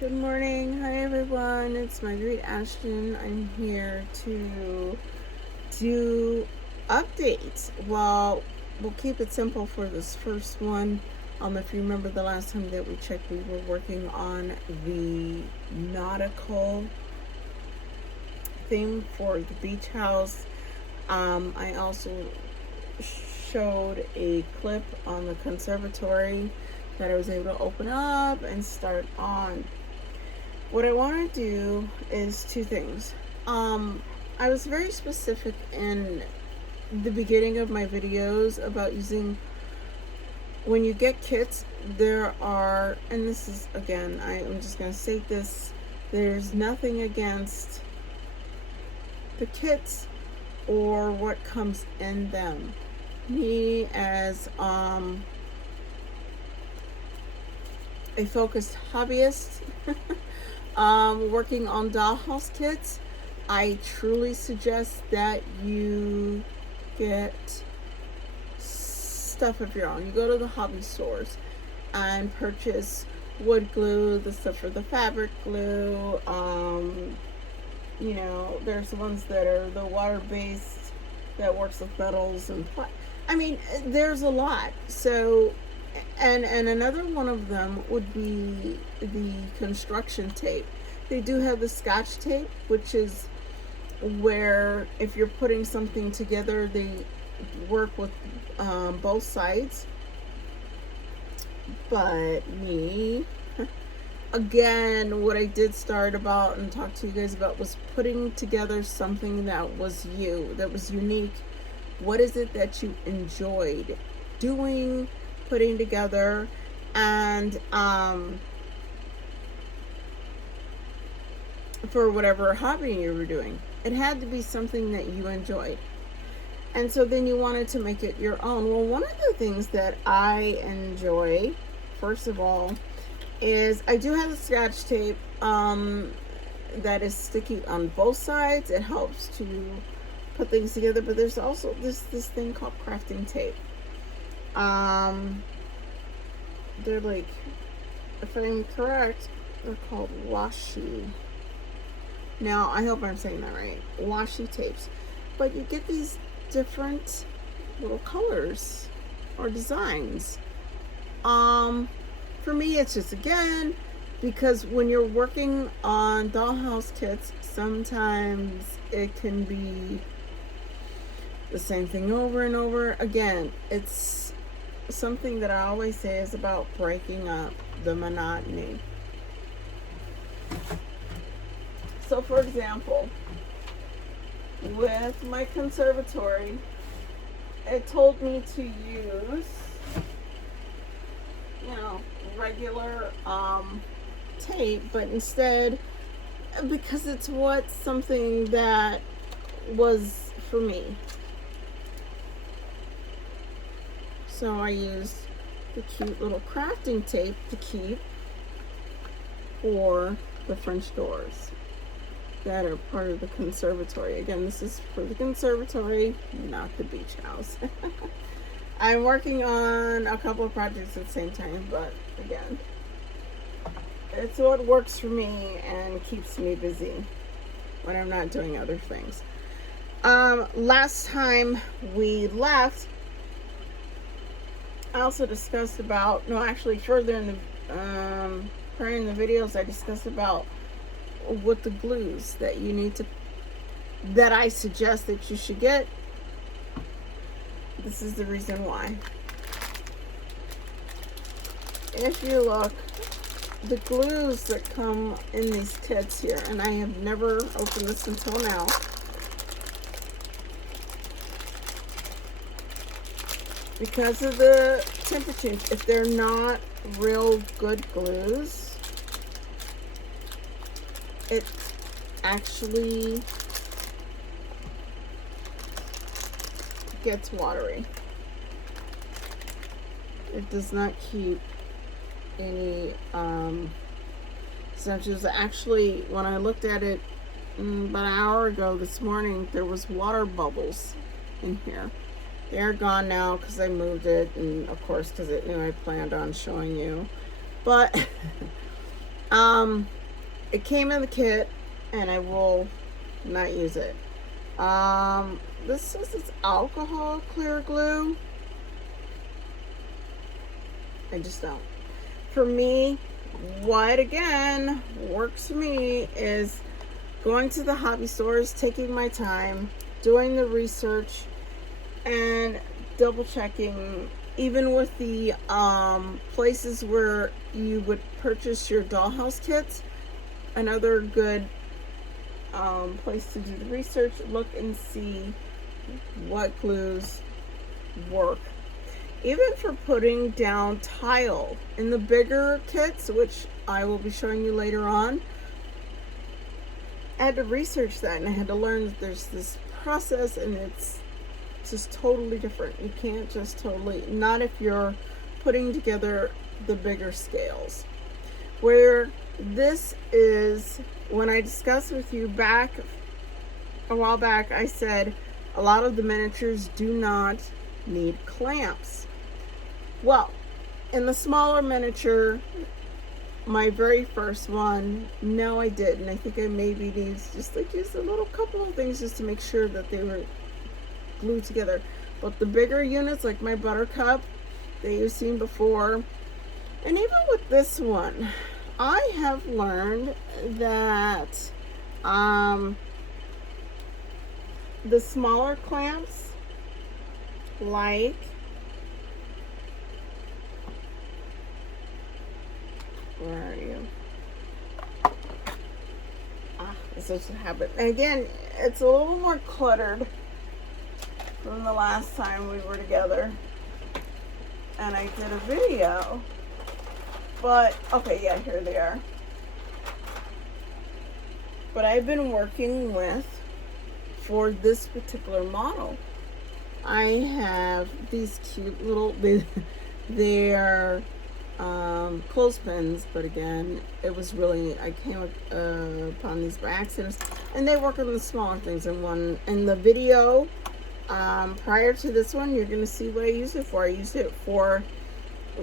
Good morning. Hi everyone. It's Marguerite Ashton. I'm here to do updates. Well, we'll keep it simple for this first one. If you remember the last time that we checked, we were working on the nautical theme for the beach house. I also showed a clip on the conservatory that I was able to open up and start on. What I want to do is two things. I was very specific in the beginning of my videos about using, when you get kits, there are, and this is, again, I'm just going to say this, there's nothing against the kits or what comes in them. Me as a focused hobbyist working on dollhouse kits, I truly suggest that you get stuff of your own. You go to the hobby stores and purchase wood glue, the stuff for the fabric glue. There's the ones that are the water-based that works with metals and there's a lot. So and another one of them would be the construction tape. They do have the Scotch tape, which is where if you're putting something together, they work with both sides. But me, again, what I did start about and talk to you guys about was putting together something that was that was unique. What is it that you enjoyed doing, putting together, and for whatever hobby you were doing, it had to be something that you enjoyed. And so then you wanted to make it your own. Well, one of the things that I enjoy, first of all, is I do have the Scotch tape that is sticky on both sides. It helps to put things together, but there's also this thing called crafting tape. They're like, if I'm correct, they're called washi. Now, I hope I'm saying that right. Washi tapes. But you get these different little colors or designs. For me, it's just, again, because when you're working on dollhouse kits, sometimes it can be the same thing over and over again. It's something that I always say is about breaking up the monotony. So, for example, with my conservatory, it told me to use, regular tape, but instead, because it's something that was for me. So I used the cute little crafting tape to keep for the French doors that are part of the conservatory. Again, this is for the conservatory, not the beach house. I'm working on a couple of projects at the same time, but again, it's what works for me and keeps me busy when I'm not doing other things. Last time we left, I also discussed about, further in the prior in the videos, I discussed about what the glues that you need to, that I suggest that you should get. This is the reason why. If you look, the glues that come in these kits here, and I have never opened this until now. Because of the temperature, if they're not real good glues, it actually gets watery. It does not keep any substances. Actually, when I looked at it about an hour ago this morning, there was water bubbles in here. They're gone now because I moved it, and of course because it knew I planned on showing you. But It came in the kit, and I will not use it. This is alcohol clear glue. I just don't. For me, what again works for me is going to the hobby stores, taking my time, doing the research, and double checking. Even with the places where you would purchase your dollhouse kits, another good place to do the research, look and see what glues work. Even for putting down tile in the bigger kits, which I will be showing you later on, I had to research that, and I had to learn that there's this process, and it's just totally different. You can't just totally, not if you're putting together the bigger scales. Where this is, when I discussed with you back a while back, I said a lot of the miniatures do not need clamps. Well, in the smaller miniature, my very first one, no, I didn't. I think I maybe just used a little couple of things just to make sure that they were glued together. But the bigger units, like my Buttercup that you've seen before, and even with this one, I have learned that the smaller clamps, like where are you? This is a habit. And again, it's a little more cluttered from the last time we were together. And I did a video. But, okay, yeah, here they are. But I've been working with, for this particular model, I have these cute little, they're clothespins, but again, it was really, I came upon these by accident, and they work on the smaller things. In the video prior to this one, you're going to see what I used it for. I used it for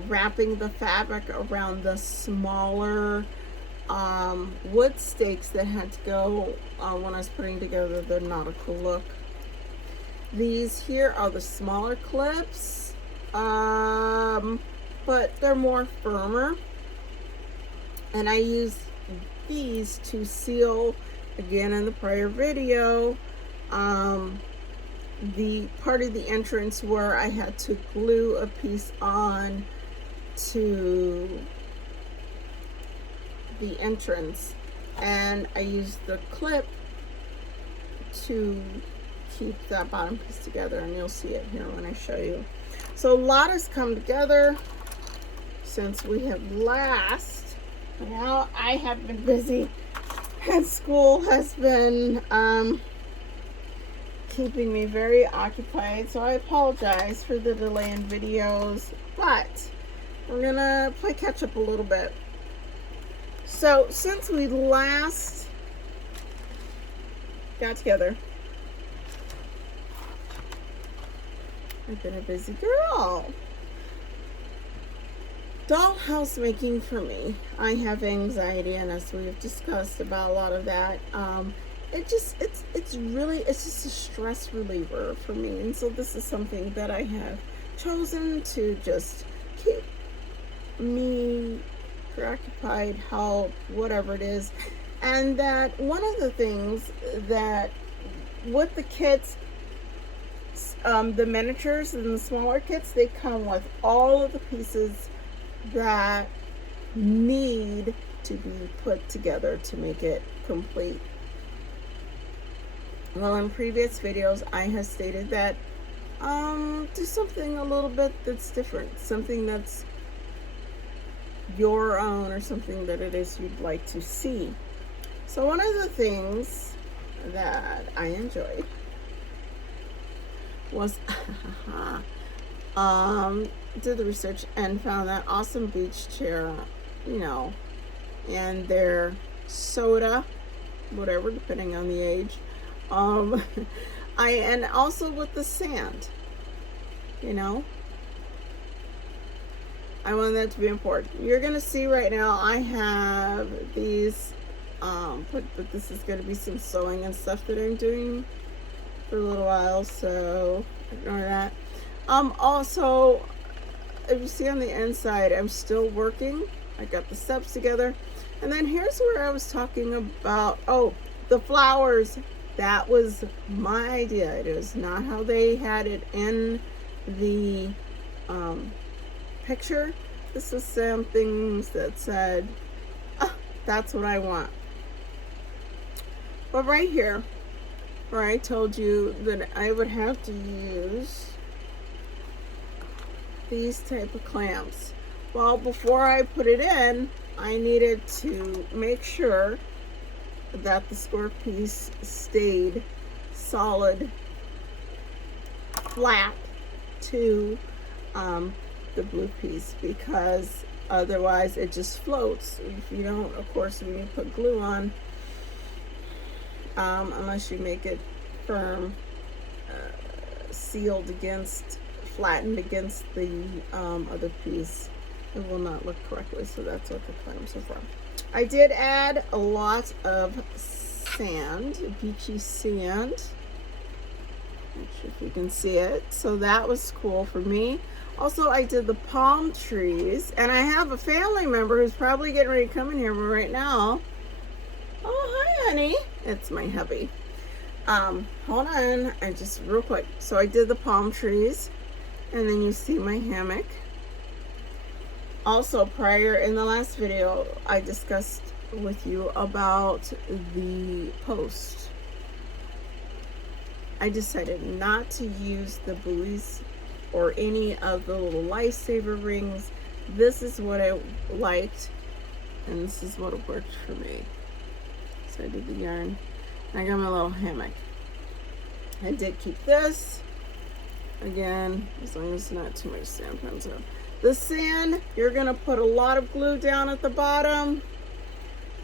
wrapping the fabric around the smaller wood stakes that had to go when I was putting together the nautical look. These here are the smaller clips, but they're more firmer, and I use these to seal, again in the prior video, the part of the entrance where I had to glue a piece on to the entrance, and I used the clip to keep that bottom piece together, and you'll see it here when I show you. So a lot has come together since we have last. Now I have been busy, and school has been keeping me very occupied, so I apologize for the delay in videos, but we're gonna play catch up a little bit. So since we last got together, I've been a busy girl. Dollhouse making for me, I have anxiety, and as we've discussed about a lot of that, it's just a stress reliever for me. And so this is something that I have chosen to just keep me preoccupied, help, whatever it is. And that one of the things that with the kits, the miniatures and the smaller kits, they come with all of the pieces that need to be put together to make it complete. Well, in previous videos, I have stated that do something a little bit that's different, something that's your own, or something that it is you'd like to see. So one of the things that I enjoyed was did the research and found that awesome beach chair, you know, and their soda, whatever, depending on the age. And also with the sand, you know, I want that to be important. You're gonna see right now I have these, but this is gonna be some sewing and stuff that I'm doing for a little while, so ignore that. Also, if you see on the inside, I'm still working. I got the steps together. And then here's where I was talking about, oh, the flowers. That was my idea. It is not how they had it in the picture. This was some things that said, oh, that's what I want. But right here, where I told you that I would have to use these type of clamps. Well, before I put it in, I needed to make sure that the square piece stayed solid, flat to the blue piece, because otherwise it just floats. If you don't, of course, when you put glue on, unless you make it firm, sealed against, flattened against the other piece, it will not look correctly. So that's what the clamps are for. I did add a lot of sand, beachy sand, if you can see it. So that was cool for me. Also, I did the palm trees, and I have a family member who's probably getting ready to come in here right now. Oh, hi, honey. It's my hubby. Hold on, I just real quick. So I did the palm trees, and then you see my hammock. Also, prior in the last video, I discussed with you about the post. I decided not to use the buoys or any of the little lifesaver rings. This is what I liked, and this is what worked for me. So I did the yarn, and I got my little hammock. I did keep this, again, as long as it's not too much sand comes up. The sand, you're gonna put a lot of glue down at the bottom,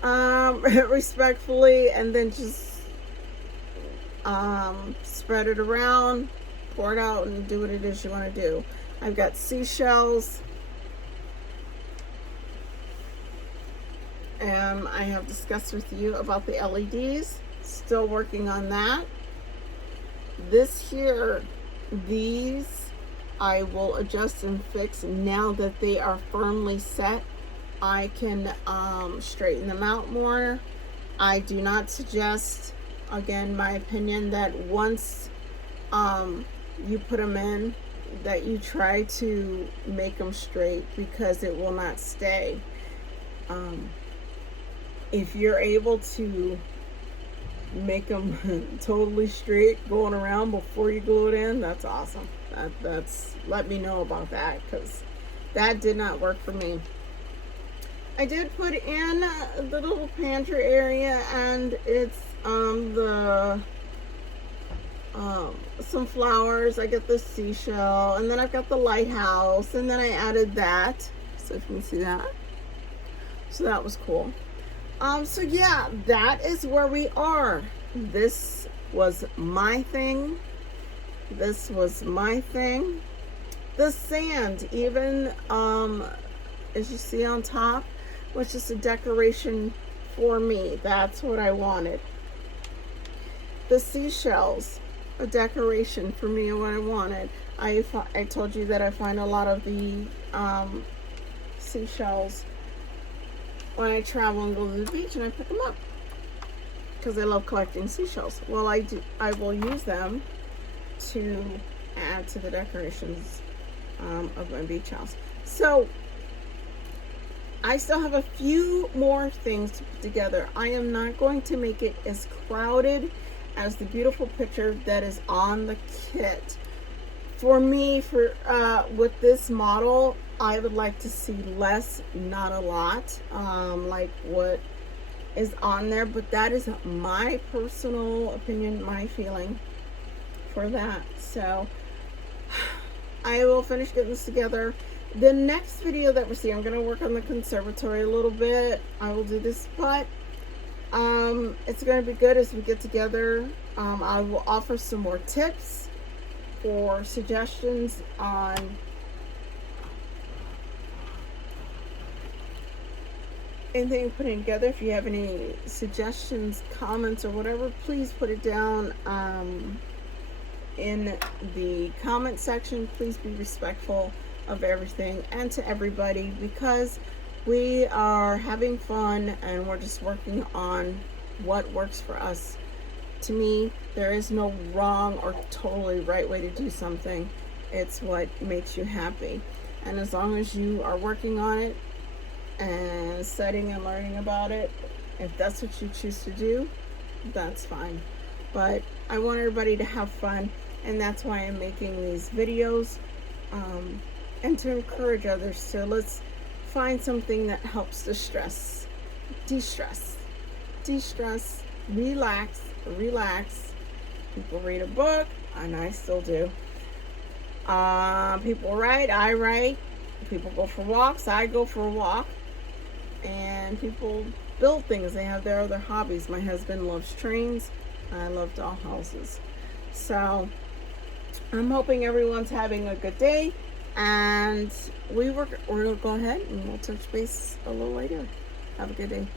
respectfully, and then just spread it around, pour it out, and do what it is you want to do. I've got seashells, and I have discussed with you about the LEDs. Still working on that. This here, these I will adjust and fix now that they are firmly set. I can straighten them out more. I do not suggest, again, my opinion, that once you put them in, that you try to make them straight, because it will not stay. If you're able to make them totally straight going around before you glue it in, that's awesome. That's let me know about that, because that did not work for me. I did put in the little pantry area, and it's some flowers. I got the seashell, and then I've got the lighthouse, and then I added that, so if you can see that. So that was cool. So yeah, that is where we are. This was my thing. This was my thing. The sand, even as you see on top, was just a decoration for me. That's what I wanted. The seashells, a decoration for me, and what I wanted. I told you that I find a lot of the seashells when I travel and go to the beach, and I pick them up because I love collecting seashells. Well, I will use them to add to the decorations of my beach house. So I still have a few more things to put together. I am not going to make it as crowded as the beautiful picture that is on the kit. For me, with this model, I would like to see less, not a lot, like what is on there, but that is my personal opinion, my feeling for that. So I will finish getting this together. The next video that we see, I'm going to work on the conservatory a little bit. I will do this, but it's going to be good as we get together. I will offer some more tips or suggestions on anything you're putting together. If you have any suggestions, comments, or whatever, please put it down in the comment section. Please be respectful of everything and to everybody, because we are having fun and we're just working on what works for us. To me, there is no wrong or totally right way to do something. It's what makes you happy. And as long as you are working on it and studying and learning about it, if that's what you choose to do, that's fine. But I want everybody to have fun, and that's why I'm making these videos, and to encourage others to let's find something that helps de-stress, relax. People read a book, and I still do. People write, I write. People go for walks, I go for a walk. And people build things, they have their other hobbies. My husband loves trains, I love dollhouses. So I'm hoping everyone's having a good day, and we're gonna go ahead and we'll touch base a little later. Have a good day.